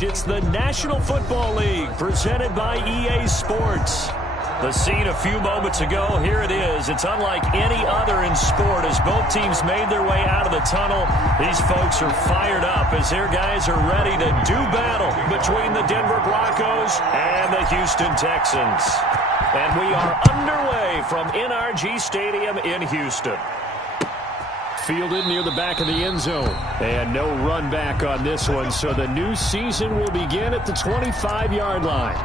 It's the National Football League presented by EA Sports. The scene a few moments ago, here it is. It's unlike any other in sport as both teams made their way out of the tunnel. These folks are fired up as their guys are ready to do battle between the Denver Broncos and the Houston Texans. And we are underway from NRG Stadium in Houston. Fielded near the back of the end zone. And no run back on this one, so the new season will begin at the 25-yard line.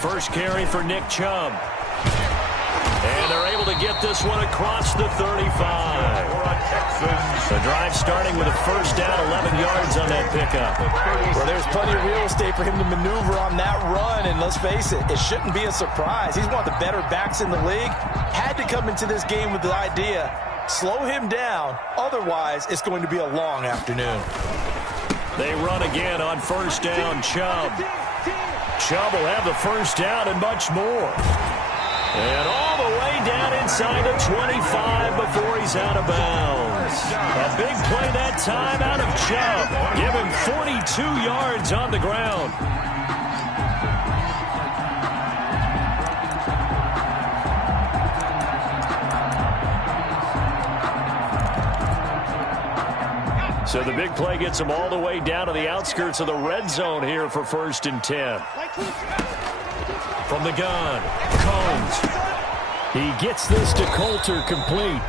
First carry for Nick Chubb. And they're able to get this one across the 35. The drive starting with a first down, 11 yards on that pickup. Well, there's plenty of real estate for him to maneuver on that run, and let's face it, it shouldn't be a surprise. He's one of the better backs in the league. Had to come into this game with the idea, slow him down, otherwise it's going to be a long afternoon. They run again on first down, Chubb. Chubb will have the first down and much more. And all the way down inside the 25 before he's out of bounds. A big play that time out of Chubb. Give him 42 yards on the ground. So the big play gets him all the way down to the outskirts of the red zone here for 1st and 10. From the gun, Combs. He gets this to Coulter complete.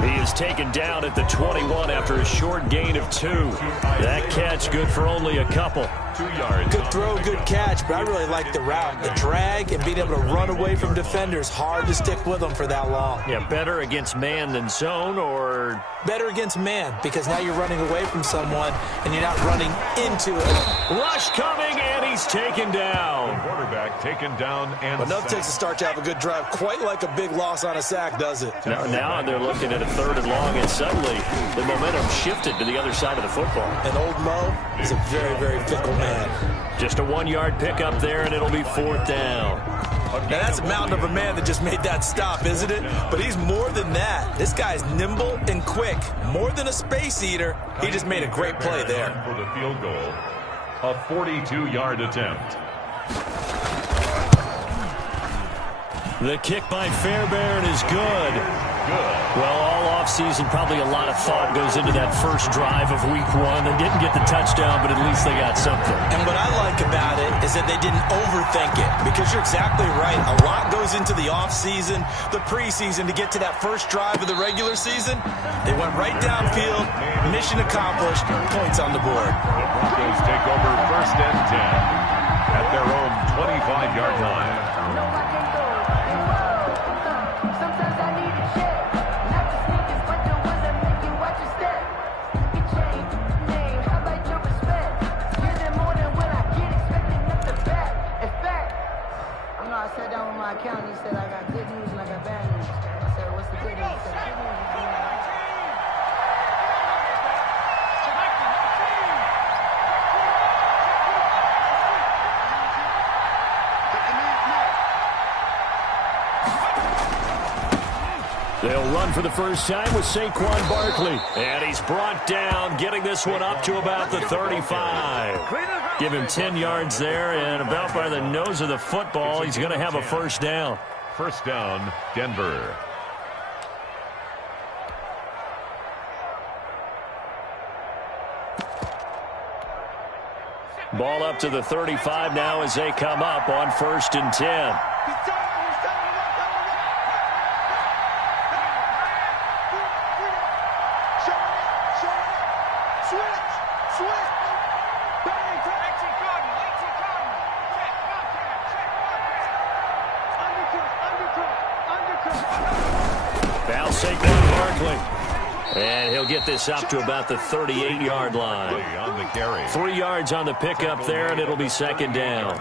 He is taken down at the 21 after a short gain of 2. That catch good for only a couple. 2 yards. Good throw, good catch, but I really like the route. The drag and being able to run away from defenders. Hard to stick with them for that long. Yeah, better against man than zone, or? Better against man, because now you're running away from someone and you're not running into it. Rush coming, and he's taken down. The quarterback taken down and But enough takes a start to have a good drive. Quite like a big loss on a sack, does it? Now they're looking at a 3rd and long, and suddenly the momentum shifted to the other side of the football. And old Mo is a very, very fickle man. Just a 1-yard pickup there, and it'll be 4th down. Now that's a mountain of a man that just made that stop, isn't it? But he's more than that. This guy's nimble and quick. More than a space eater. He just made a great play there. For the field goal, a 42-yard attempt. The kick by Fairbairn is good. Well, all offseason, probably a lot of thought goes into that first drive of week 1. They didn't get the touchdown, but at least they got something. And what I like about it is that they didn't overthink it, because you're exactly right. A lot goes into the offseason, the preseason to get to that first drive of the regular season. They went right downfield, mission accomplished, points on the board. The Broncos take over 1st and 10 at their own 25-yard line. I sat down with my accountant. He said, I got good news and I got bad news. I said, what's the good news? He said, the good news is being They'll run for the first time with Saquon Barkley. And he's brought down, getting this one up to about the 35. Give him 10 yards there, and about by the nose of the football, he's going to have a first down. First down, Denver. Ball up to the 35 now as they come up on 1st and 10. Now Saquon Barkley. And he'll get this up to about the 38-yard line. On the carry. 3 yards on the pickup there, and it'll be 2nd down.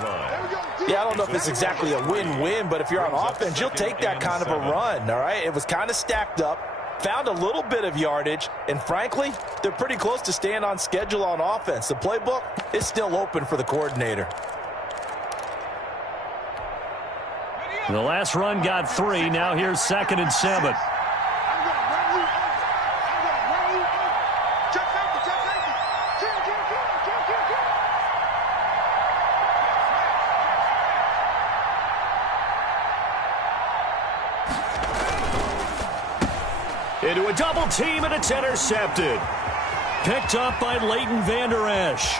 Yeah, I don't know if it's exactly a win-win, but if you're on offense, you'll take that kind of a run, all right? It was kind of stacked up. found a little bit of yardage, and frankly, they're pretty close to staying on schedule on offense. The playbook is still open for the coordinator. The last run got 3. Now here's 2nd and 7. Into a double team, and it's intercepted. Picked up by Leighton Vander Esch.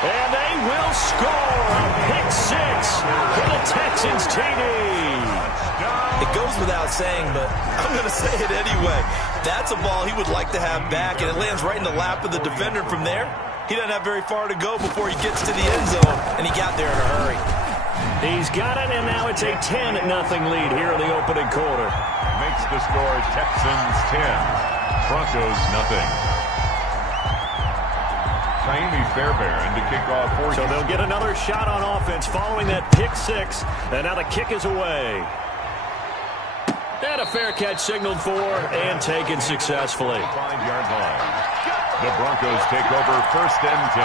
And they will score a pick 6 for the Texans TD. It goes without saying, but I'm going to say it anyway. That's a ball he would like to have back, and it lands right in the lap of the defender. From there, he doesn't have very far to go before he gets to the end zone, and he got there in a hurry. He's got it, and now it's a 10-0 lead here in the opening quarter. Makes the score Texans 10, Broncos nothing. Taimi Fairbairn to kick off for you. So they'll get another shot on offense following that pick 6, and now the kick is away. And a fair catch signaled for and taken successfully. 5-yard line. The Broncos take over 1st and 10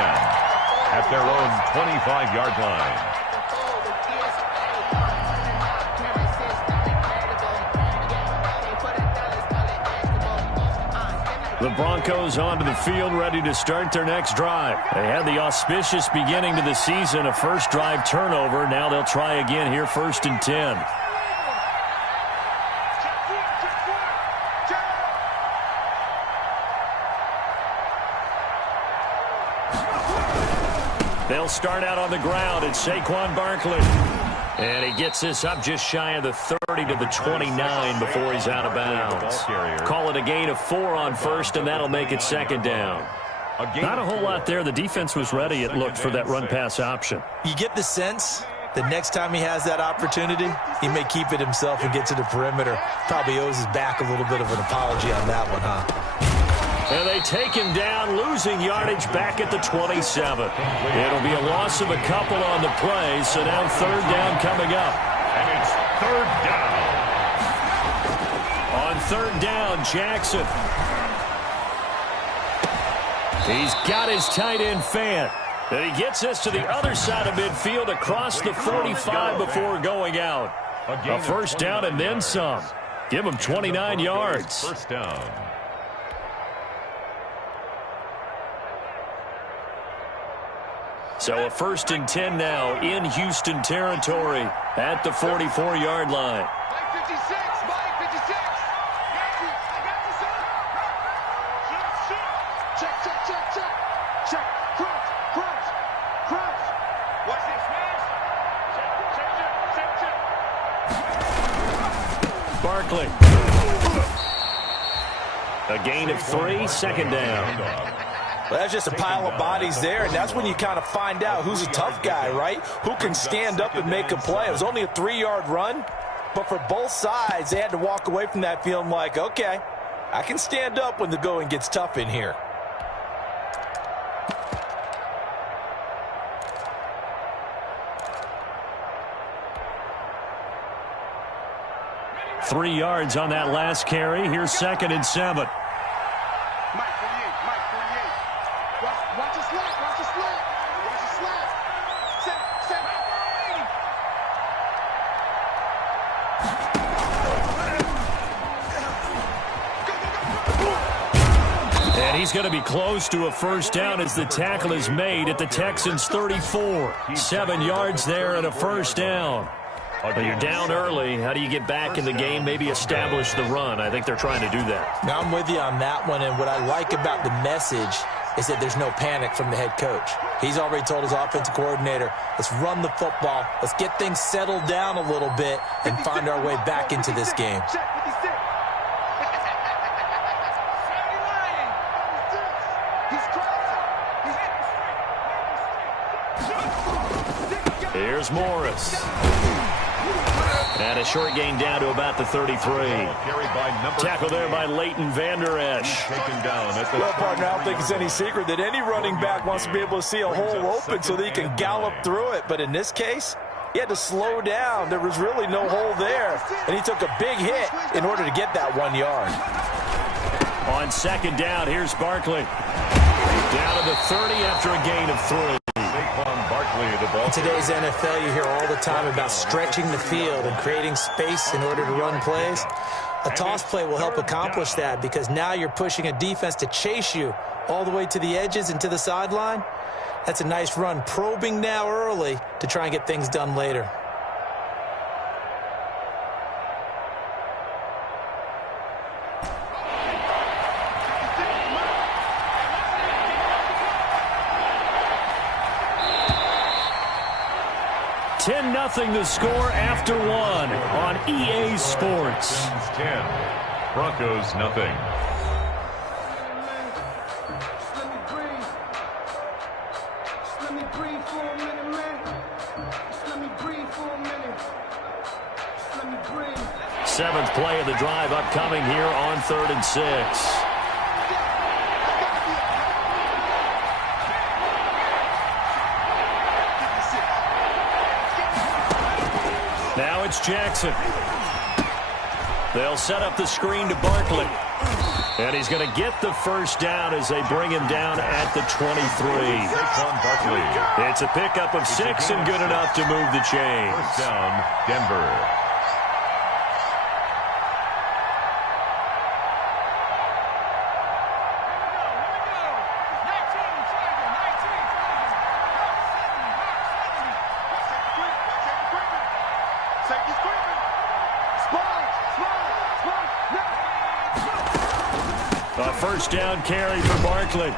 at their own 25-yard line. The Broncos onto the field, ready to start their next drive. They had the auspicious beginning to the season, a first drive turnover. Now they'll try again here, 1st and 10. They'll start out on the ground. It's Saquon Barkley. And he gets this up just shy of the 30 to the 29 before he's out of bounds. Call it a gain of 4 on 1st, and that'll make it 2nd down. Not a whole lot there. The defense was ready, it looked, for that run-pass option. You get the sense that next time he has that opportunity, he may keep it himself and get to the perimeter. Probably owes his back a little bit of an apology on that one, huh? And they take him down, losing yardage back at the 27. It'll be a loss of a couple on the play, so now 3rd down coming up. And it's 3rd down. On 3rd down, Jackson. He's got his tight end Fant. And he gets us to the other side of midfield across the 45 before going out. A 1st down and then some. Give him 29 yards. 1st down. So a 1st and 10 now in Houston territory at the 44-yard line. Mike 56, Mike 56. Got you. I got you, sir. Check, check, check, check. Check. Crouch, crouch, crouch. Watch this, smash. Check, check, check, check, check. Barkley. A gain of 3, 2nd down. Well, that's just a pile of bodies there, and that's when you kind of find out who's a tough guy, right? Who can stand up and make a play. It was only a 3-yard run, but for both sides, they had to walk away from that feeling like, okay, I can stand up when the going gets tough in here. – 3 yards on that last carry. Here's 2nd and 7. Mike 48, Mike 48. Watch your slap, watch your slap. Watch your slap. Set. And he's going to be close to a 1st down as the tackle is made at the Texans' 34. 7 yards there and a 1st down. But you're down early. How do you get back in the game, maybe establish the run? I think they're trying to do that. Now, I'm with you on that one, and what I like about the message is that there's no panic from the head coach. He's already told his offensive coordinator, let's run the football, let's get things settled down a little bit and find our way back into this game. Here's Morris. And a short gain down to about the 33. Tackle there by Leighton Vander Esch. Well, partner, I don't think it's any secret that any running back wants to be able to see a hole open so that he can gallop through it. But in this case, He had to slow down. There was really no hole there. And he took a big hit in order to get that 1 yard. On second down, here's Barkley. Down to the 30 after a gain of 3. In today's NFL, you hear all the time about stretching the field and creating space in order to run plays. A toss play will help accomplish that because now you're pushing a defense to chase you all the way to the edges and to the sideline. That's a nice run, probing now early to try and get things done later. Nothing the score after 1 on EA Sports. 10, Broncos nothing. Seventh play of the drive upcoming here on 3rd and 6. Now it's Jackson. They'll set up the screen to Barkley. And he's going to get the first down as they bring him down at the 23. It's a pickup of 6 and good enough to move the chains. First down, Denver. A first down carry for Barkley.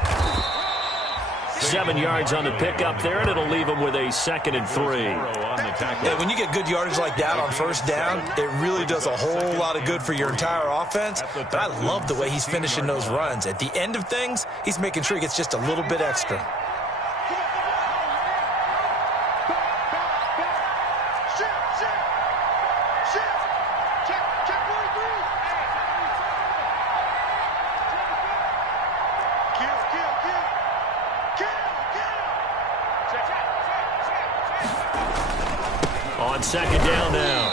7 yards on the pickup there, and it'll leave him with a 2nd and 3. Hey, when you get good yardage like that on first down, it really does a whole lot of good for your entire offense. But I love the way he's finishing those runs. At the end of things, he's making sure he gets just a little bit extra. On second down now,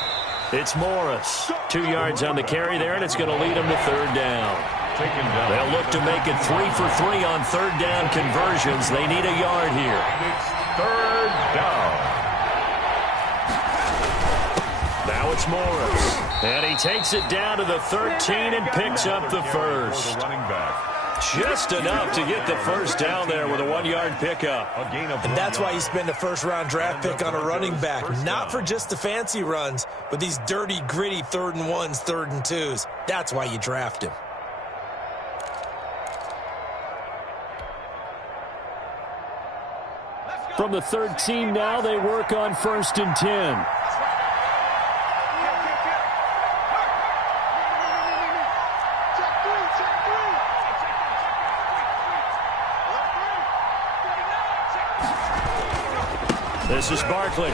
it's Morris. 2 yards on the carry there, and it's going to lead him to 3rd down. They'll look to make it 3 for 3 on 3rd down conversions. They need a yard here. It's 3rd down. Now it's Morris. And he takes it down to the 13 and picks up the first. Running back. Just enough to get the first down there with a 1-yard pickup. And that's why you spend a first-round draft pick on a running back. Not for just the fancy runs, but these dirty, gritty 3rd and 1s, 3rd and 2s. That's why you draft him. From the 13 now, they work on 1st and 10. This is Barkley.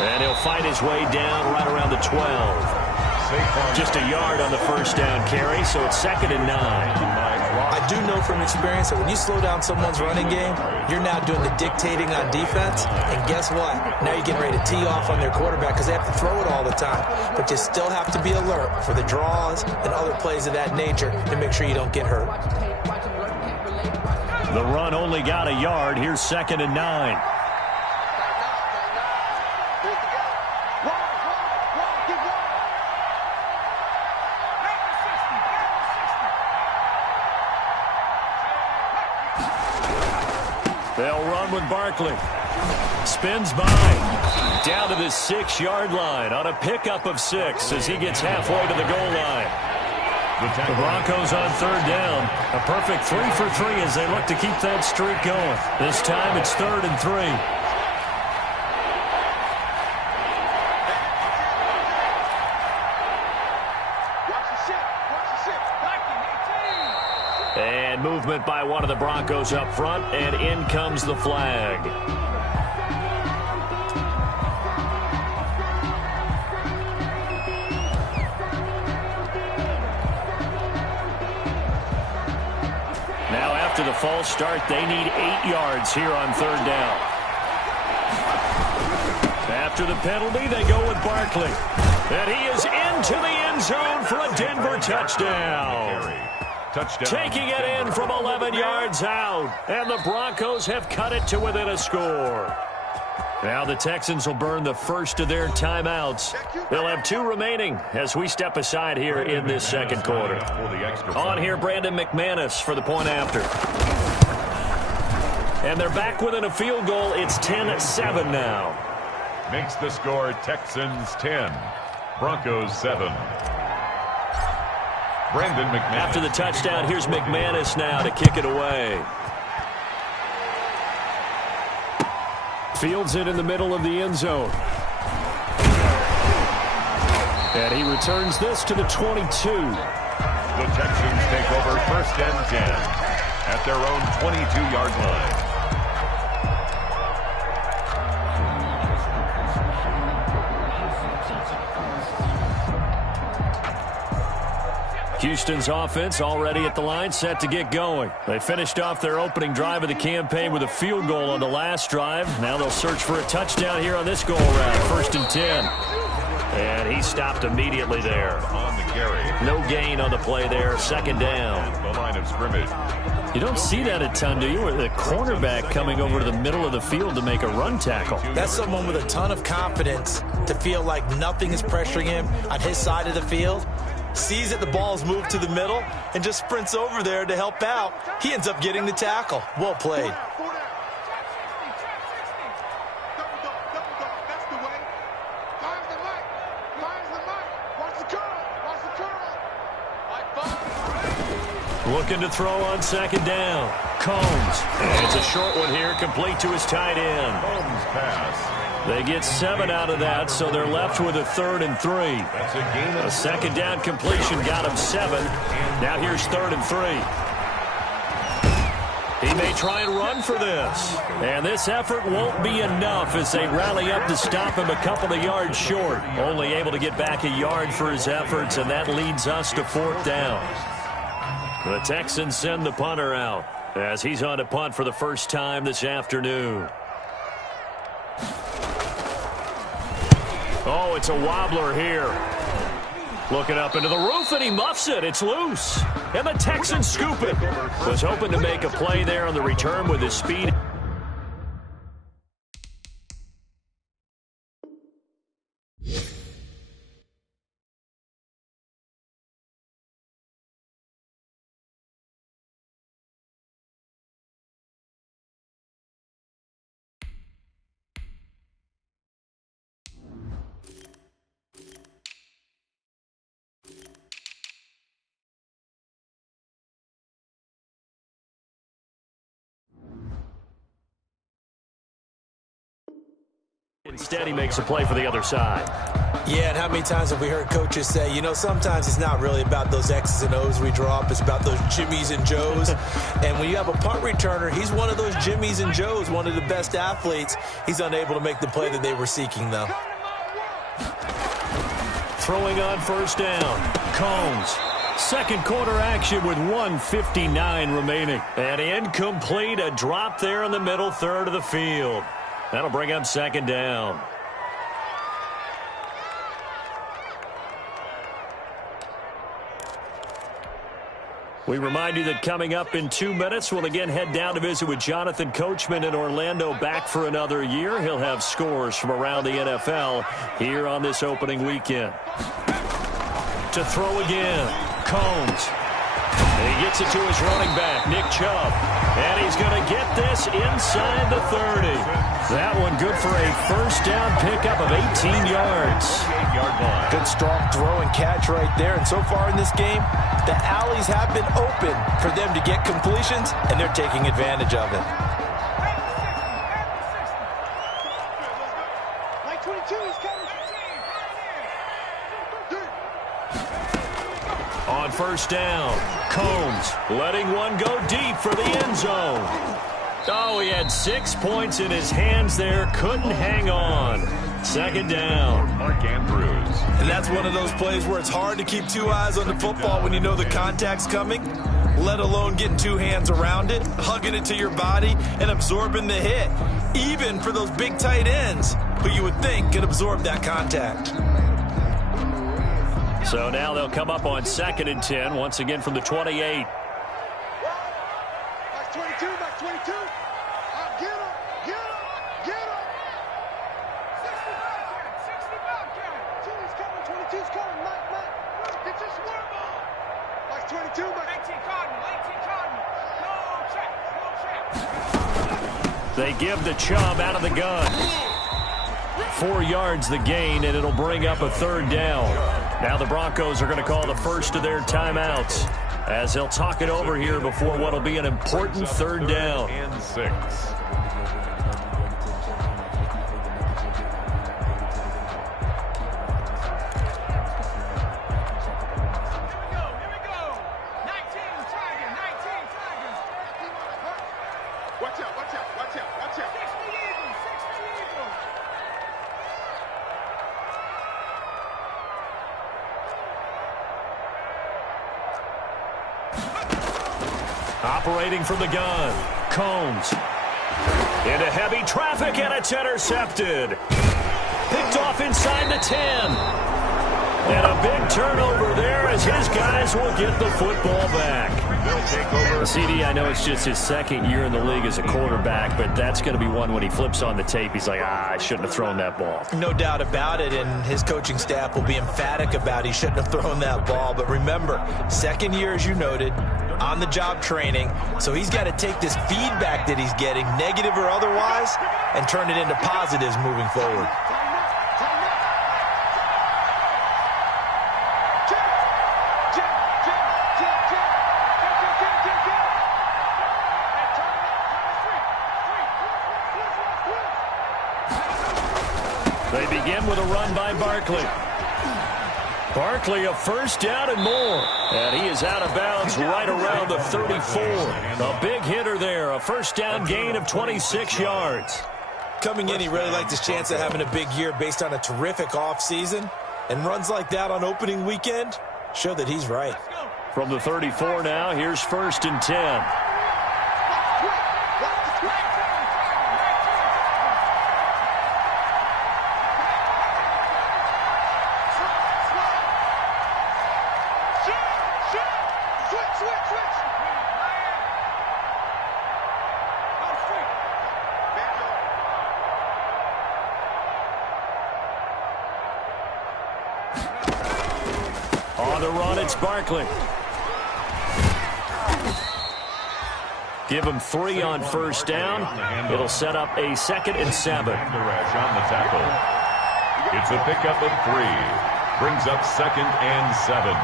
And he'll fight his way down right around the 12. Just a yard on the first down carry, so it's 2nd and 9. I do know from experience that when you slow down someone's running game, you're now doing the dictating on defense. And guess what? Now you're getting ready to tee off on their quarterback because they have to throw it all the time. But you still have to be alert for the draws and other plays of that nature to make sure you don't get hurt. The run only got a yard. Here's 2nd and 9. They'll run with Barkley. Spins by. Down to the 6-yard line on a pickup of 6 as he gets halfway to the goal line. The Broncos on 3rd down. A perfect 3 for 3 as they look to keep that streak going. This time it's 3rd and 3. And movement by one of the Broncos up front, and in comes the flag. After the false start, they need 8 yards here on 3rd down. After the penalty, they go with Barkley. And he is into the end zone for a Denver touchdown. Taking it in from 11 yards out. And the Broncos have cut it to within a score. Now the Texans will burn the first of their timeouts. They'll have 2 remaining as we step aside here in this second quarter. On here, Brandon McManus for the point after. And they're back within a field goal. It's 10-7 now. Makes the score Texans 10, Broncos 7. Brandon McManus. After the touchdown, here's McManus now to kick it away. Fields it in the middle of the end zone. And he returns this to the 22. The Texans take over first and 10 at their own 22-yard line. Houston's offense already at the line, set to get going. They finished off their opening drive of the campaign with a field goal on the last drive. Now they'll search for a touchdown here on this goal route. First and 10. And he stopped immediately there. On the carry. No gain on the play there. Second down. The line of scrimmage. You don't see that a ton, do you? With the cornerback coming over to the middle of the field to make a run tackle. That's someone with a ton of confidence to feel like nothing is pressuring him on his side of the field. Sees that the ball's moved to the middle and just sprints over there to help out. He ends up getting the tackle. Well played. Looking to throw on second down. Combs. And it's a short one here, complete to his tight end. Combs pass. They get 7 out of that, so they're left with a 3rd and 3. That's a gain of A second down completion got him 7. Now here's 3rd and 3. He may try and run for this. And this effort won't be enough as they rally up to stop him a couple of yards short. Only able to get back a yard for his efforts, and that leads us to 4th down. The Texans send the punter out as he's on to punt for the first time this afternoon. Oh, it's a wobbler here. Looking up into the roof, and he muffs it. It's loose. And the Texans scoop it. Was hoping to make a play there on the return with his speed. Instead, he makes a play for the other side. Yeah, and how many times have we heard coaches say, you know, sometimes it's not really about those X's and O's we draw up. It's about those Jimmies and Joes. And when you have a punt returner, he's one of those Jimmies and Joes, one of the best athletes. He's unable to make the play that they were seeking, though. Throwing on first down. Combs. Second quarter action with 1:59 remaining. And incomplete, a drop there in the middle third of the field. That'll bring up second down. We remind you that coming up in 2 minutes, we'll again head down to visit with Jonathan Coachman in Orlando, back for another year. He'll have scores from around the NFL here on this opening weekend. To throw again, Combs. And he gets it to his running back, Nick Chubb. And he's going to get this inside the 30. That one good for a first down pickup of 18 yards. 8-yard line. Good strong throw and catch right there. And so far in this game, the alleys have been open for them to get completions, and they're taking advantage of it. On first down, Combs letting one go deep for the end zone. Oh, he had 6 points in his hands there. Couldn't hang on. Second down. Mark Andrews. And that's one of those plays where it's hard to keep 2 eyes on the football when you know the contact's coming, let alone getting 2 hands around it, hugging it to your body, and absorbing the hit. Even for those big tight ends, who you would think could absorb that contact. So now they'll come up on 2nd and 10, once again from the 28. Max 22, Max 22. Get him, get him, get him. 60 Bobcat. 20's coming, 22's coming. Mike. Get your swerve on. Max 22, Max 18 Cardinal. No check. They give the Chubb out of the gun. 4 yards the gain, and it'll bring up a 3rd down. Now the Broncos are going to call the first of their timeouts as they'll talk it over here before what will be an important 3rd down. And 6. Watch out. 60 Eagles. Operating from the gun, Combs. Into heavy traffic, and it's intercepted. Picked off inside the 10. And a big turnover there as his guys will get the football back. CD, I know it's just his 2nd year in the league as a quarterback, but that's going to be one when he flips on the tape. He's like, I shouldn't have thrown that ball. No doubt about it, and his coaching staff will be emphatic about he shouldn't have thrown that ball. But remember, 2nd year, as you noted, on-the-job training, so he's got to take this feedback that he's getting, negative or otherwise, and turn it into positives moving forward. They begin with a run by Barkley. Barkley, a 1st down and more. And he is out of bounds right around the 34. A big hitter there, a 1st down gain of 26 yards. Coming in, he really liked his chance of having a big year based on a terrific offseason. And runs like that on opening weekend show that he's right. From the 34 now, here's 1st and 10. On the run, it's Barkley. Give him 3 on 1st down. It'll set up a 2nd and 7. On the tackle. It's a pickup of 3. Brings up 2nd and 7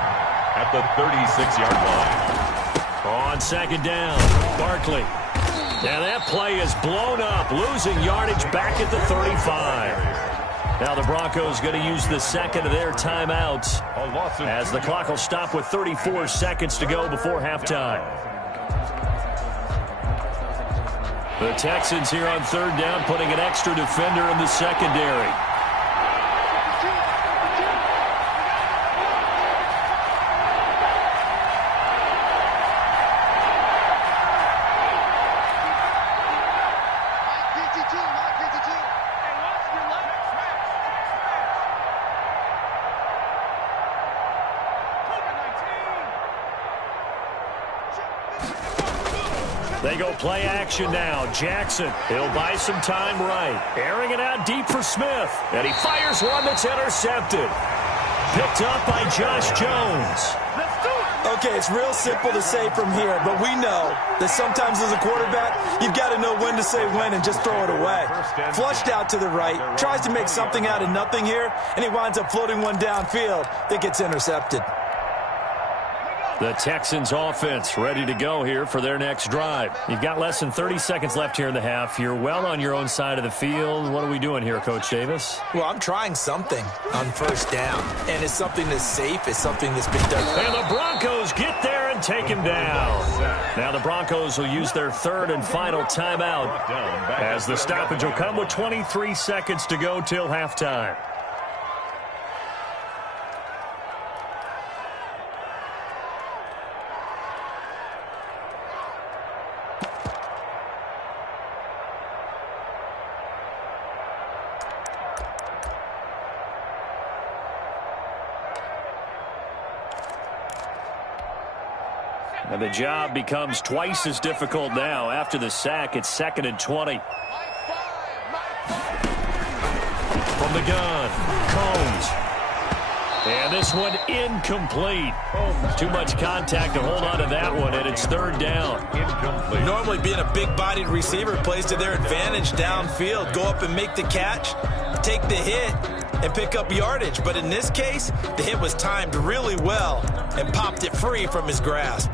at the 36-yard line. On 2nd down, Barkley. Now that play is blown up, losing yardage back at the 35. Now the Broncos going to use the 2nd of their timeouts as the clock will stop with 34 seconds to go before halftime. The Texans here on 3rd down putting an extra defender in the secondary. They go play action now. Jackson, he'll buy some time right. Airing it out deep for Smith. And he fires one that's intercepted. Picked up by Josh Jones. Okay, it's real simple to say from here, but we know that sometimes as a quarterback, you've got to know when to say when and just throw it away. Flushed out to the right, tries to make something out of nothing here, and he winds up floating one downfield that gets intercepted. The Texans offense ready to go here for their next drive. You've got less than 30 seconds left here in the half. You're well on your own side of the field. What are we doing here, Coach Davis? Well, I'm trying something on 1st down, and it's something that's safe. It's something that's been done. And the Broncos get there and take him down. Now the Broncos will use their 3rd and final timeout as the stoppage will come with 23 seconds to go till halftime. And the job becomes twice as difficult now. After the sack, it's 2nd and 20. From the gun, Combs. And this one incomplete. Too much contact to hold on to that one, and it's 3rd down. Incomplete. Normally being a big-bodied receiver plays to their advantage downfield. Go up and make the catch, take the hit, and pick up yardage. But in this case, the hit was timed really well and popped it free from his grasp.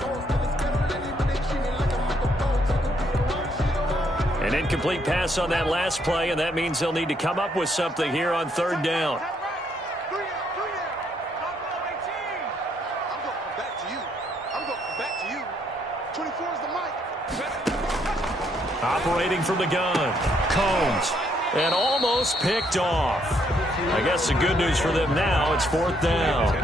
An incomplete pass on that last play, and that means they'll need to come up with something here on 3rd down. Operating from the gun, Combs, and almost picked off. I guess the good news for them now, it's 4th down.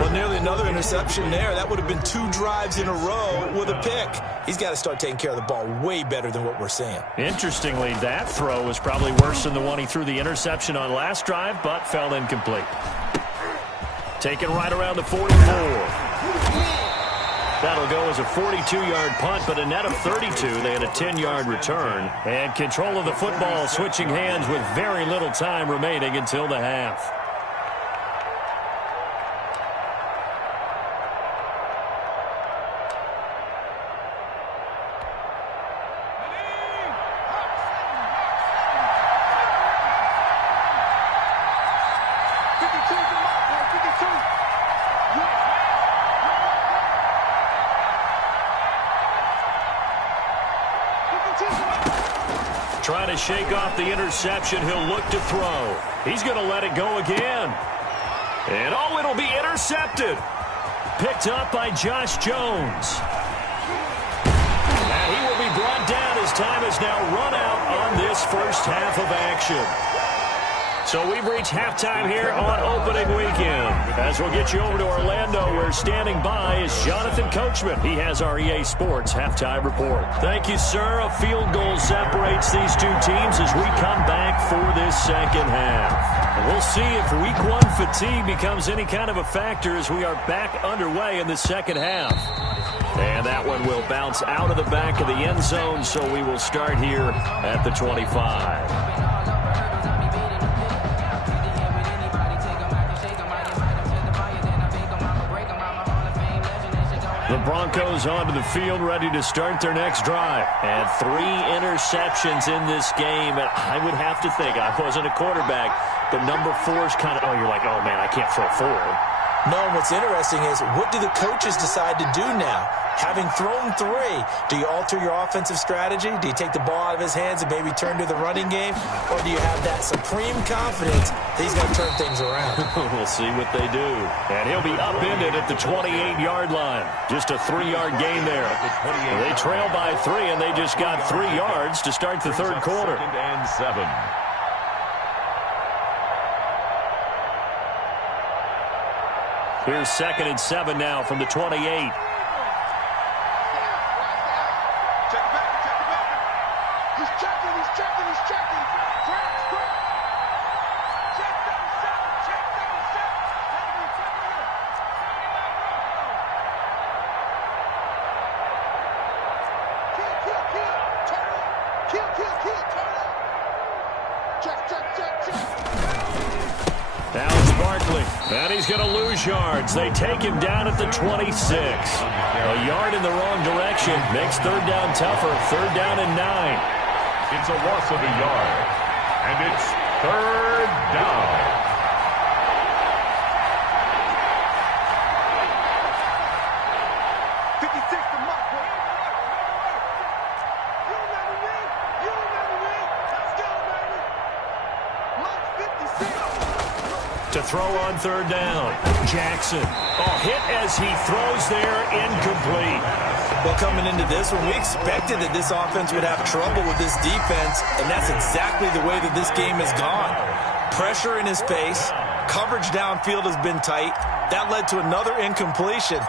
Well, nearly another interception there. That would have been 2 drives in a row with a pick. He's got to start taking care of the ball way better than what we're seeing. Interestingly, that throw was probably worse than the one he threw the interception on last drive, but fell incomplete. Taken right around the 44. That'll go as a 42-yard punt, but a net of 32. They had a 10-yard return. And control of the football switching hands with very little time remaining until the half. Trying to shake off the interception. He'll look to throw. He's going to let it go again. And oh, it'll be intercepted. Picked up by Josh Jones. And he will be brought down as time has now run out on this first half of action. So we've reached halftime here on opening weekend. As we'll get you over to Orlando, where standing by is Jonathan Coachman. He has our EA Sports halftime report. Thank you, sir. A field goal separates these two teams as we come back for this second half. And we'll see if week 1 fatigue becomes any kind of a factor as we are back underway in the second half. And that one will bounce out of the back of the end zone, so we will start here at the 25. The Broncos onto the field, ready to start their next drive. And 3 interceptions in this game. And I would have to think, I wasn't a quarterback, but number 4 is kind of, oh, you're like, oh, man, I can't throw 4. No, and what's interesting is, what do the coaches decide to do now? Having thrown 3, do you alter your offensive strategy? Do you take the ball out of his hands and maybe turn to the running game? Or do you have that supreme confidence that he's going to turn things around? We'll see what they do. And he'll be upended at the 28-yard line. Just a 3-yard gain there. They trail by 3, and they just got 3 yards to start the third quarter. 2nd and 7. Here's 2nd and 7 now from the 28. Now it's Barkley, and he's going to lose yards. They take him down at the 26. A yard in the wrong direction makes 3rd down tougher. 3rd down and 9. It's a loss of a yard, and it's 3rd down. To throw on 3rd down, Jackson. Oh, hit as he throws there, incomplete. Well, coming into this one, we expected that this offense would have trouble with this defense, and that's exactly the way that this game has gone. Pressure in his face, coverage downfield has been tight. That led to another incompletion.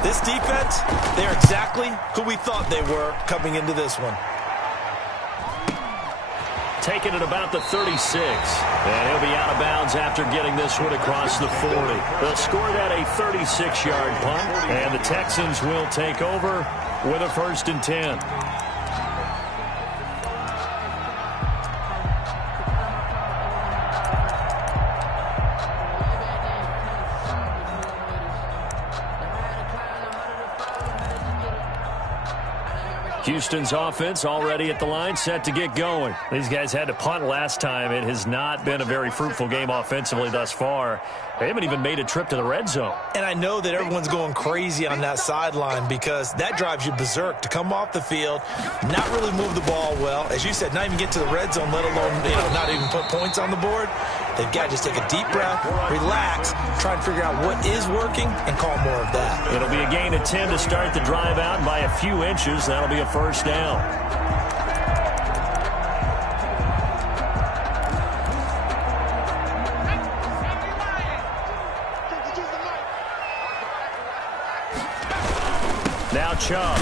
This defense, they're exactly who we thought they were coming into this one. taken at about the 36. And he'll be out of bounds after getting this one across the 40. They'll score that a 36-yard punt, and the Texans will take over with a 1st and 10. Houston's offense already at the line, set to get going. These guys had to punt last time. It has not been a very fruitful game offensively thus far. They haven't even made a trip to the red zone. And I know that everyone's going crazy on that sideline because that drives you berserk to come off the field, not really move the ball well. As you said, not even get to the red zone, let alone not even put points on the board. They've got to just take a deep breath, relax, try and figure out what is working, and call more of that. It'll be a gain of 10 to start the drive out, and by a few inches, that'll be a 1st down. Now Chubb.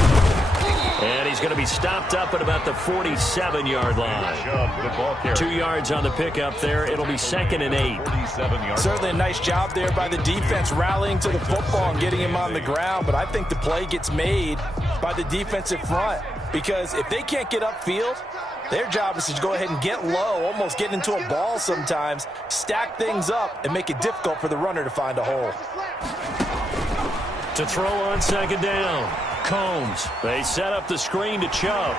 And he's going to be stopped up at about the 47-yard line. 2 yards on the pickup there. It'll be 2nd and 8. Certainly a nice job there by the defense rallying to the football and getting him on the ground. But I think the play gets made by the defensive front because if they can't get upfield, their job is to go ahead and get low, almost get into a ball sometimes, stack things up, and make it difficult for the runner to find a hole. To throw on 2nd down. Combs. They set up the screen to Chubb.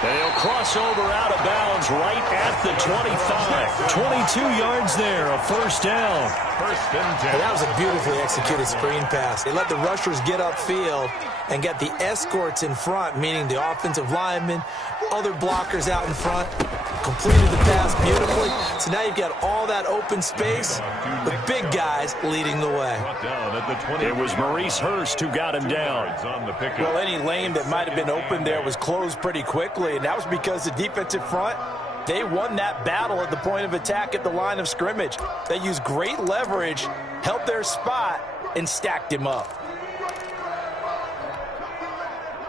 And he'll cross over out of bounds right at the 25. 22 yards there, a 1st down. 1st and 10. And that was a beautifully executed screen pass. They let the rushers get upfield and got the escorts in front, meaning the offensive linemen, other blockers out in front, completed the pass beautifully. So now you've got all that open space, the big guys leading the way. It was Maurice Hurst who got him down. Well, any lane that might have been open there was closed pretty quickly, and that was because the defensive front, they won that battle at the point of attack at the line of scrimmage. They used great leverage, held their spot, and stacked him up.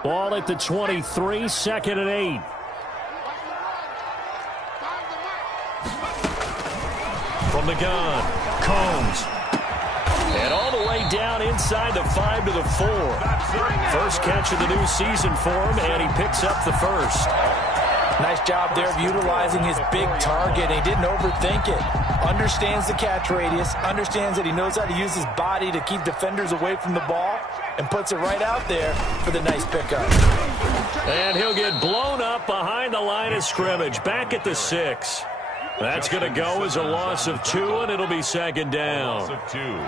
Ball at the 23, 2nd and 8. From the gun, Combs. And all the way down inside the 5 to the 4. First catch of the new season for him, and he picks up the 1st. Nice job there of utilizing his big target. He didn't overthink it. Understands the catch radius, understands that he knows how to use his body to keep defenders away from the ball, and puts it right out there for the nice pickup. And he'll get blown up behind the line of scrimmage, back at the 6. That's going to go as a loss of 2, and it'll be 2nd down.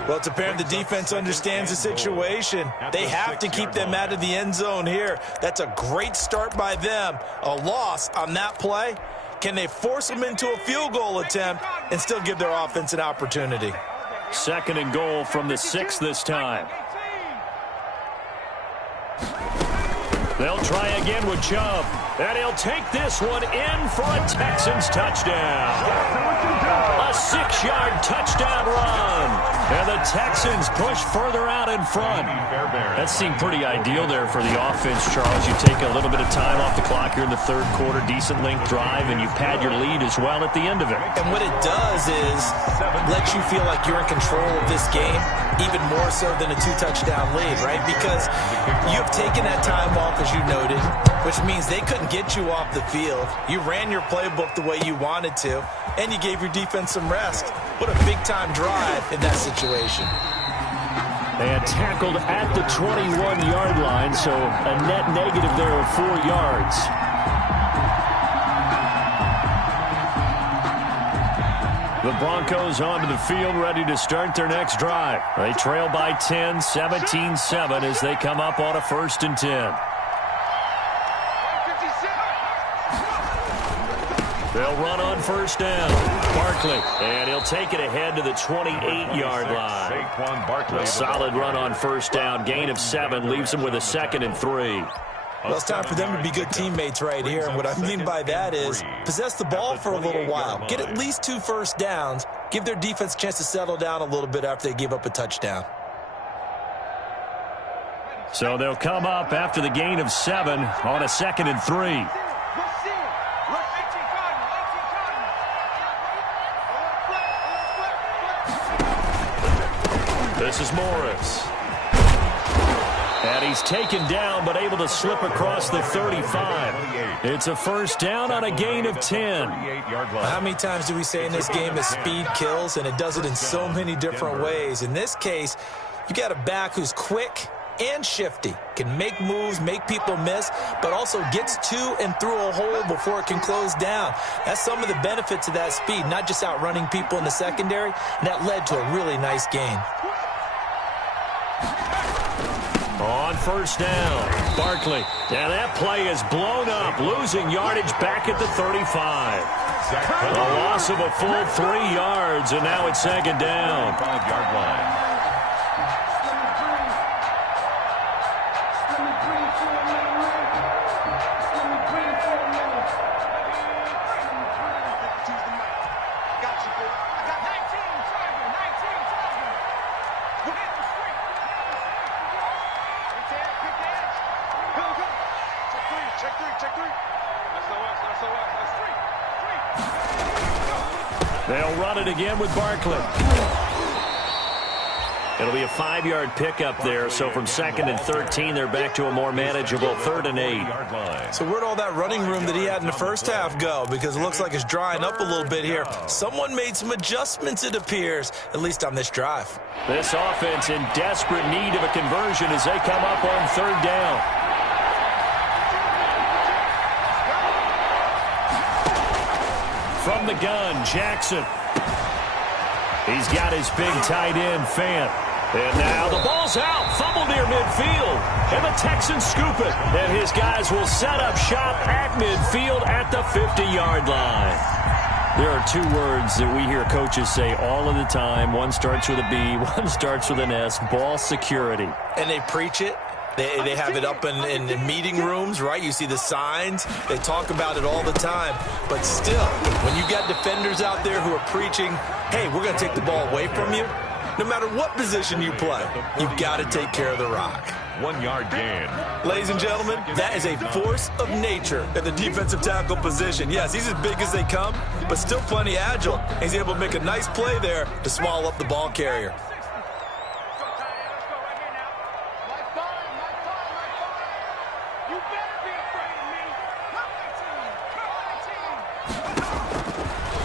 Well, it's apparent the defense understands the situation. They have to keep them out of the end zone here. That's a great start by them. A loss on that play. Can they force them into a field goal attempt and still give their offense an opportunity? 2nd and goal from the 6 this time. They'll try again with Chubb. And he'll take this one in for a Texans touchdown. A 6-yard touchdown run. And the Texans push further out in front. That seemed pretty ideal there for the offense, Charles. You take a little bit of time off the clock here in the 3rd quarter, decent length drive, and you pad your lead as well at the end of it. And what it does is let you feel like you're in control of this game, even more so than a 2-touchdown lead, right? Because you've taken that time off, as you noted, which means they couldn't get you off the field. You ran your playbook the way you wanted to, and you gave your defense some rest. What a big-time drive in that situation. And tackled at the 21-yard line, so a net negative there of 4 yards. The Broncos onto the field, ready to start their next drive. They trail by 10, 17-7 as they come up on a 1st and 10. They'll run on 1st down. Barkley, and he'll take it ahead to the 28-yard line. A solid run on 1st down. Gain of 7 leaves him with a 2nd and 3. Well, it's time for them to be good teammates right here. And what I mean by that is possess the ball for a little while. Get at least 2 first downs. Give their defense a chance to settle down a little bit after they give up a touchdown. So they'll come up after the gain of 7 on a 2nd and 3. This is Morris. And he's taken down, but able to slip across the 35. It's a first down on a gain of 10. How many times do we say in this game that speed kills, and it does it in so many different ways? In this case, you got a back who's quick and shifty, can make moves, make people miss, but also gets to and through a hole before it can close down. That's some of the benefits of that speed, not just outrunning people in the secondary, and that led to a really nice gain. On first down, Barkley. And that play is blown up, losing yardage back at the 35. A loss of a full 3 yards, and now it's second down. 5-yard line. They'll run it again with Barkley. It'll be a 5-yard pickup there, so from 2nd and 13, they're back to a more manageable 3rd and 8. So where'd all that running room that he had in the first half go? Because it looks like it's drying up a little bit here. Someone made some adjustments, it appears, at least on this drive. This offense in desperate need of a conversion as they come up on 3rd down. From the gun, Jackson. He's got his big tight end, Fant. And now the ball's out. Fumble near midfield. And the Texans scoop it. And his guys will set up shop at midfield at the 50-yard line. There are 2 words that we hear coaches say all of the time. One starts with a B, one starts with an S. Ball security. And they preach it. They have it up in meeting rooms, right? You see the signs. They talk about it all the time. But still, when you got defenders out there who are preaching, hey, we're going to take the ball away from you, no matter what position you play, you've got to take care of the rock. 1-yard gain. Ladies and gentlemen, that is a force of nature at the defensive tackle position. Yes, he's as big as they come, but still plenty agile. He's able to make a nice play there to swallow up the ball carrier.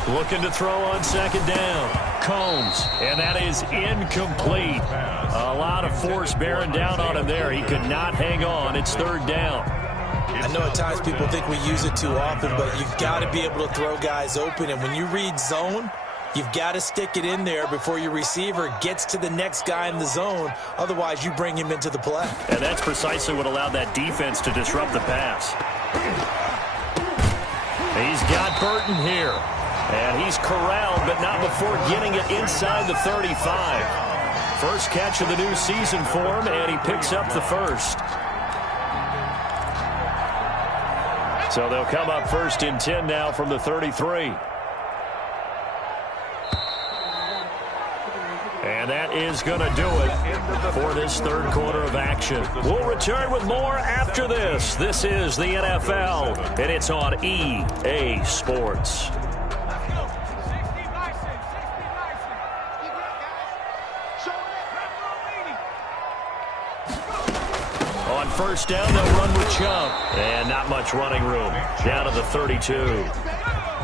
Looking to throw on 2nd down. Combs, and that is incomplete. A lot of force bearing down on him there. He could not hang on. It's 3rd down. I know at times people think we use it too often, but you've got to be able to throw guys open. And when you read zone, you've got to stick it in there before your receiver gets to the next guy in the zone. Otherwise, you bring him into the play. And that's precisely what allowed that defense to disrupt the pass. He's got Burton here. And he's corralled, but not before getting it inside the 35. First catch of the new season for him, and he picks up the first. So they'll come up 1st and 10 now from the 33. And that is going to do it for this 3rd quarter of action. We'll return with more after this. This is the NFL, and it's on EA Sports. On first down, they'll run with Chubb. And not much running room. Down to the 32.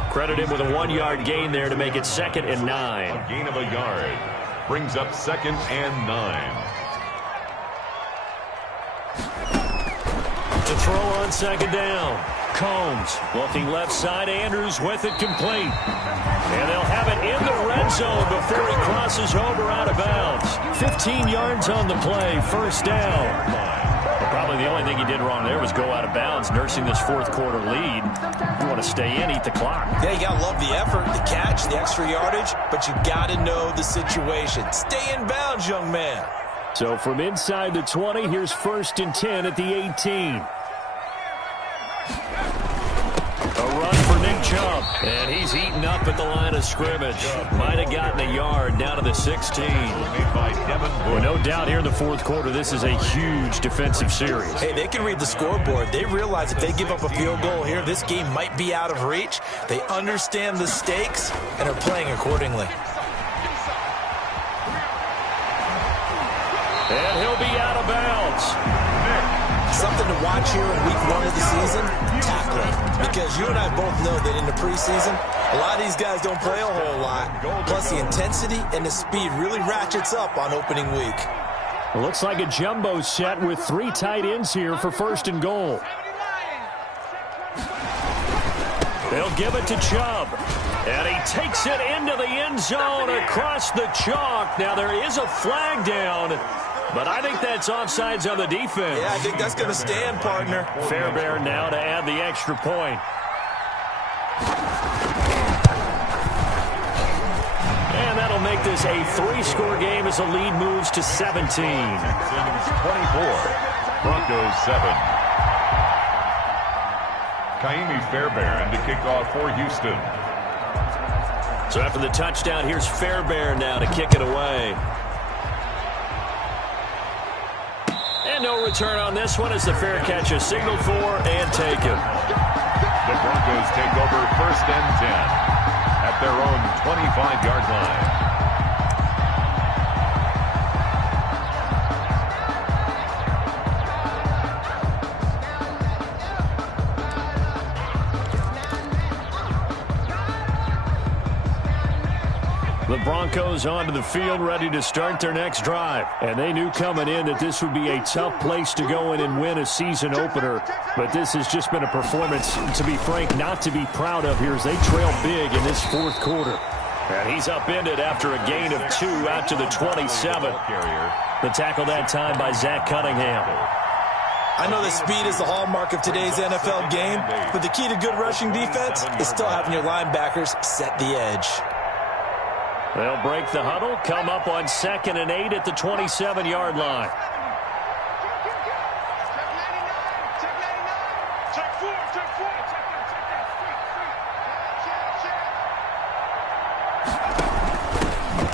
Credit him with a 1-yard gain there to make it 2nd and 9. A gain of a yard. Brings up 2nd and 9. To throw on 2nd down. Combs looking left side. Andrews with it complete. And they'll have it in the red zone before he crosses over out of bounds. 15 yards on the play. First down. Probably the only thing he did wrong there was go out of bounds, nursing this 4th quarter lead. You want to stay in, eat the clock. Yeah, you got to love the effort, the catch, the extra yardage, but you got to know the situation. Stay in bounds, young man. So from inside the 20, here's 1st and 10 at the 18. A run for Nick Chubb, and he's eaten up at the line of scrimmage. Might have gotten a yard down to the 16. Well, no doubt here in the 4th quarter, this is a huge defensive series. Hey, they can read the scoreboard. They realize if they give up a field goal here, this game might be out of reach. They understand the stakes and are playing accordingly. And he'll be out of bounds. Something to watch here in week 1 of the season, tackling. Because you and I both know that in the preseason, a lot of these guys don't play a whole lot. Plus the intensity and the speed really ratchets up on opening week. It looks like a jumbo set with 3 tight ends here for 1st and goal. They'll give it to Chubb. And he takes it into the end zone across the chalk. Now there is a flag down, but I think that's offsides on the defense. Yeah, I think that's going to stand, partner. Fairbairn now to add the extra point. And that'll make this a 3-score game as the lead moves to 17. Texans 24, Broncos 7. Kaimi Fairbairn to kick off for Houston. So after the touchdown, here's Fairbairn now to kick it away. And no return on this one as the fair catch is signaled for and taken. The Broncos take over 1st and 10 at their own 25-yard line. The Broncos onto the field ready to start their next drive. And they knew coming in that this would be a tough place to go in and win a season opener. But this has just been a performance, to be frank, not to be proud of here as they trail big in this 4th quarter. And he's upended after a gain of 2 out to the 27. The tackle that time by Zach Cunningham. I know that speed is the hallmark of today's NFL game, but the key to good rushing defense is still having your linebackers set the edge. They'll break the huddle, come up on 2nd and 8 at the 27-yard line.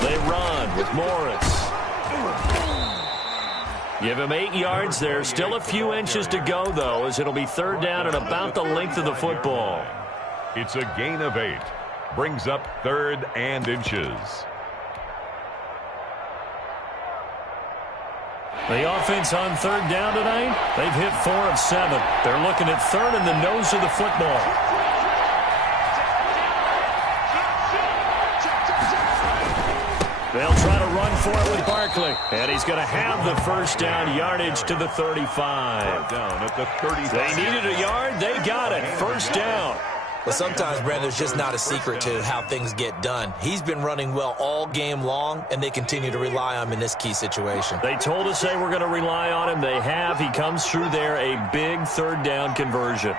They run with Morris. Give him 8 yards there. Still a few inches to go, though, as it'll be 3rd down and about the length of the football. It's a gain of 8. Brings up 3rd and inches. The offense on 3rd down tonight, they've hit 4 of 7. They're looking at 3rd in the nose of the football. They'll try to run for it with Barkley. And he's going to have the 1st down, yardage to the 35. Down at the 35. They needed a yard. They got it. 1st down. But sometimes, Brandon, there's just not a secret to how things get done. He's been running well all game long, and they continue to rely on him in this key situation. They told us they were going to rely on him. They have. He comes through there, a big 3rd down conversion.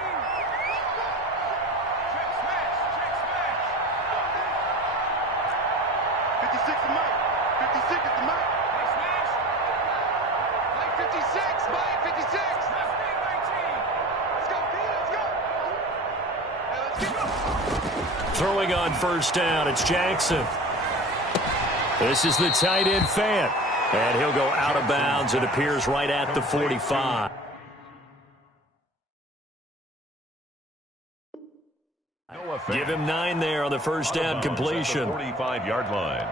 Throwing on 1st down, it's Jackson. This is the tight end Fant. And he'll go out of bounds. It appears right at the 45. Give him 9 there on the 1st down completion. 45-yard line.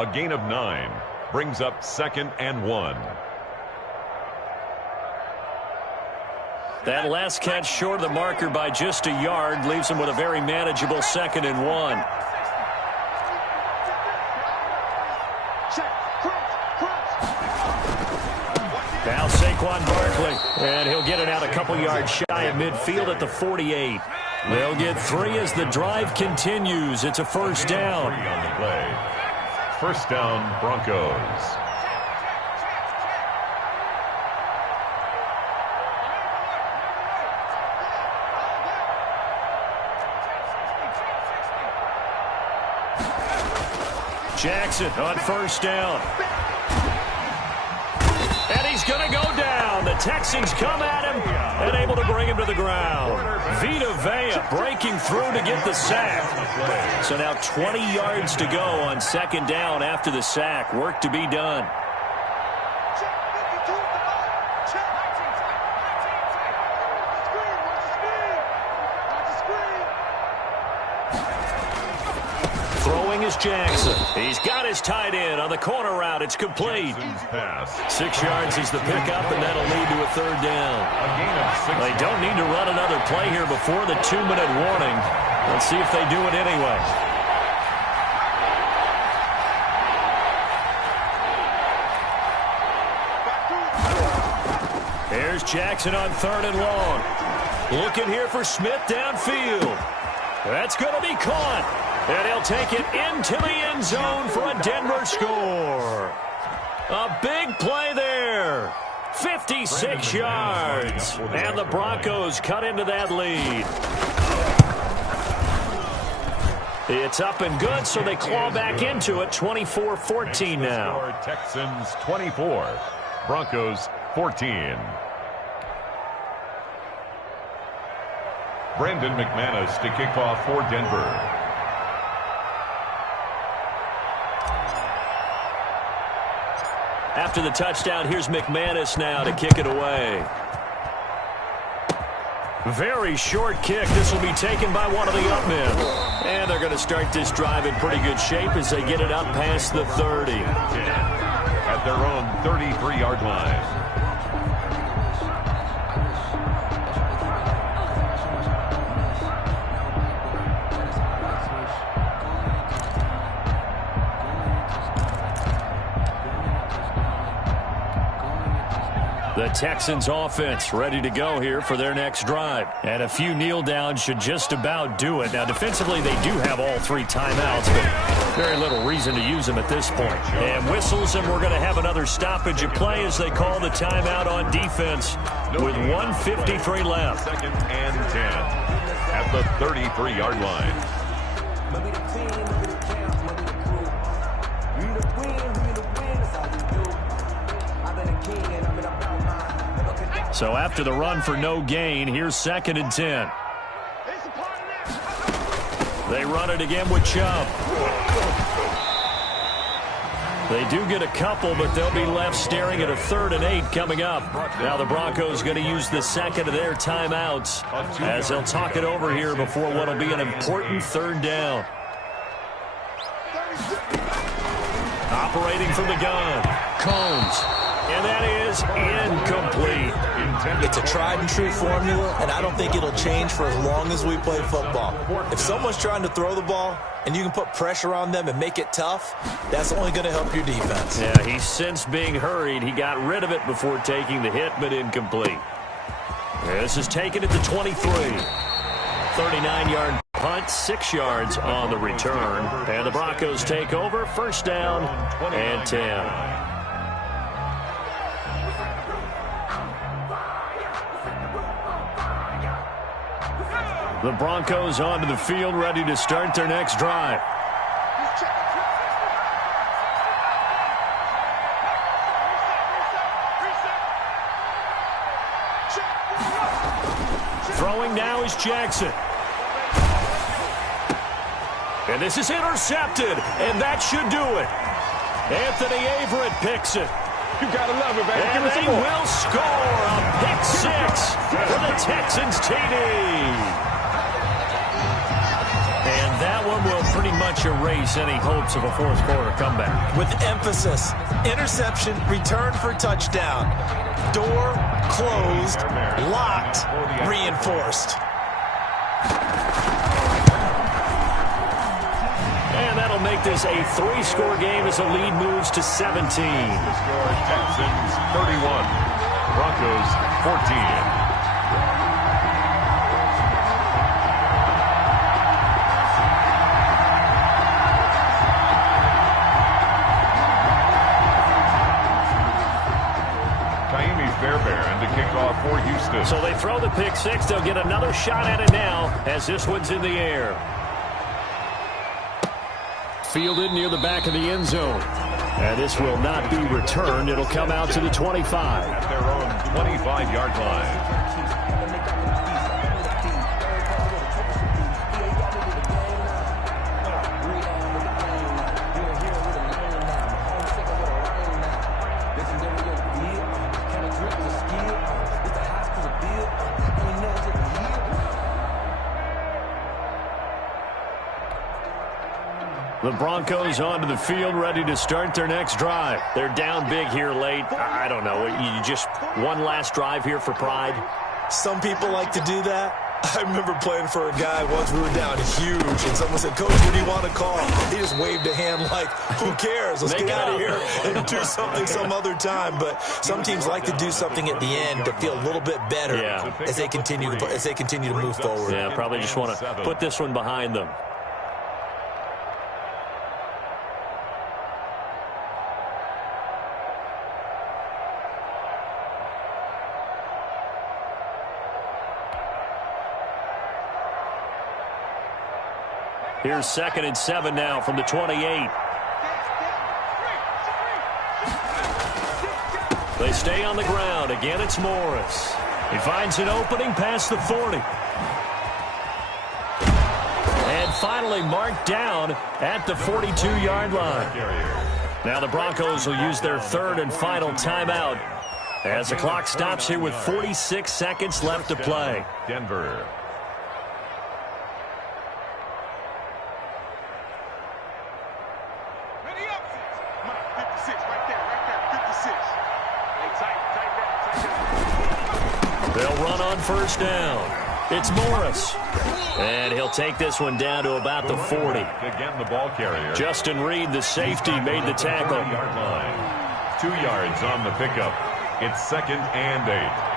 A gain of 9 brings up 2nd and 1. That last catch short of the marker by just a yard leaves him with a very manageable 2nd and 1. Now Saquon Barkley, and he'll get it out a couple yards shy of midfield at the 48. They'll get 3 as the drive continues. It's a 1st down. On the play. 1st down, Broncos. Jackson on 1st down. And he's going to go down. The Texans come at him and able to bring him to the ground. Vita Vea breaking through to get the sack. So now 20 yards to go on 2nd down after the sack. Work to be done. is Jackson. He's got his tight end on the corner route. It's complete. 6 yards is the pickup, and that'll lead to a third down. They don't need to run another play here before the 2-minute warning. Let's see if they do it anyway. Here's Jackson on 3rd and long. Looking here for Smith downfield. That's going to be caught. And he'll take it into the end zone for a Denver score. A big play there. 56 yards. And the Broncos cut into that lead. It's up and good, so they claw back into it. 24-14 now. Texans 24. Broncos 14. Brandon McManus to kick off for Denver. After the touchdown, here's McManus now to kick it away. Very short kick. This will be taken by one of the up men. And they're going to start this drive in pretty good shape as they get it up past the 30. At their own 33-yard line. The Texans offense ready to go here for their next drive. And a few kneel downs should just about do it. Now, defensively, they do have all 3 timeouts, but very little reason to use them at this point. And whistles, and we're going to have another stoppage of play as they call the timeout on defense with 1:53 left. 2nd and 10 at the 33-yard line. So after the run for no gain, here's 2nd and 10. They run it again with Chubb. They do get a couple, but they'll be left staring at a 3rd and 8 coming up. Now the Broncos going to use the 2nd of their timeouts as they'll talk it over here before what will be an important 3rd down. Operating from the gun, Combs. And that is incomplete. It's a tried and true formula, and I don't think it'll change for as long as we play football. If someone's trying to throw the ball and you can put pressure on them and make it tough, that's only going to help your defense. Yeah, he's since being hurried. He got rid of it before taking the hit, but incomplete. This is taken at the 23. 39-yard punt, 6 yards on the return. And the Broncos take over, 1st down and 10. The Broncos onto the field, ready to start their next drive. Throwing now is Jackson. And this is intercepted, and that should do it. Anthony Averett picks it. You gotta love it, baby. And they will score a pick 6 for the Texans TD. And that one will pretty much erase any hopes of a 4th quarter comeback. With emphasis, interception, return for touchdown. Door closed, locked, reinforced. And that'll make this a 3-score game as the lead moves to 17. Texans 31, Broncos 14. For Houston. So they throw the pick 6. They'll get another shot at it now as this one's in the air. Fielded near the back of the end zone. And this will not be returned. It'll come out to the 25. At their own 25-yard line. The Broncos onto the field, ready to start their next drive. They're down big here late. I don't know. You just one last drive here for pride? Some people like to do that. I remember playing for a guy once. We were down huge, and someone said, "Coach, what do you want to call?" He just waved a hand like, "Who cares? Let's get out of here and do something some other time." But some teams like to do something at the end to feel a little bit better as they continue to move forward. Yeah, probably just want to put this one behind them. Here's 2nd and 7 now from the 28. They stay on the ground. Again, it's Morris. He finds an opening past the 40. And finally marked down at the 42-yard line. Now the Broncos will use their 3rd and final timeout as the clock stops here with 46 seconds left to play. Denver. They'll run on 1st down. It's Morris. And he'll take this one down to about the 40. Again, the ball carrier. Justin Reed, the safety, made the tackle. 2-yard line. 2 yards on the pickup. It's 2nd and 8.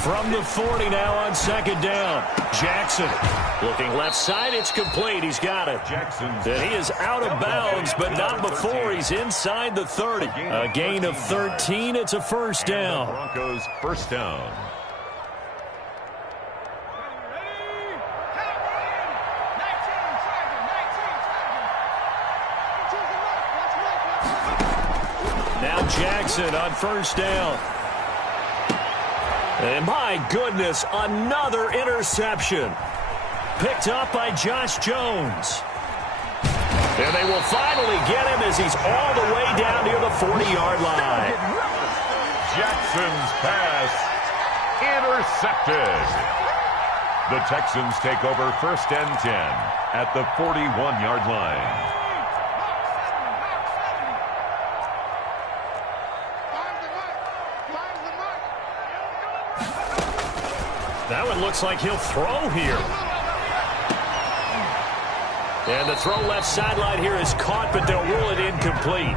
From the 40 now on 2nd down. Jackson looking left side. It's complete. He's got it. Jackson's And he is out of bounds, but not before he's inside the 30. A gain of 13. It's a 1st down. Broncos 1st down. Now Jackson on 1st down. And my goodness, another interception. Picked up by Josh Jones. And they will finally get him as he's all the way down near the 40-yard line. Jackson's pass intercepted. The Texans take over 1st and 10 at the 41-yard line. That one looks like he'll throw here. And the throw left sideline here is caught, but they'll rule it incomplete.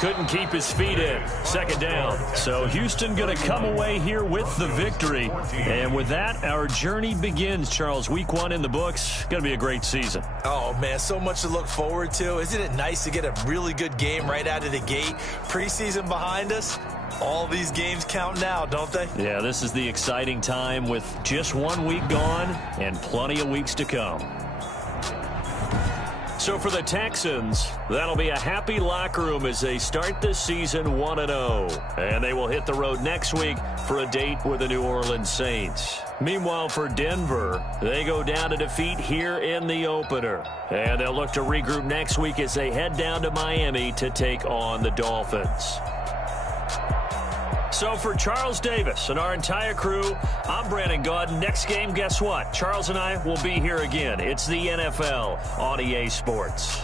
Couldn't keep his feet in. 2nd down. So Houston going to come away here with the victory. And with that, our journey begins, Charles. Week 1 in the books. Going to be a great season. Oh, man, so much to look forward to. Isn't it nice to get a really good game right out of the gate? Preseason behind us. All these games count now, don't they? Yeah, this is the exciting time with just 1 week gone and plenty of weeks to come. So for the Texans, that'll be a happy locker room as they start the season 1-0. And they will hit the road next week for a date with the New Orleans Saints. Meanwhile, for Denver, they go down to defeat here in the opener. And they'll look to regroup next week as they head down to Miami to take on the Dolphins. So for Charles Davis and our entire crew, I'm Brandon Gaudin. Next game, guess what? Charles and I will be here again. It's the NFL on EA Sports.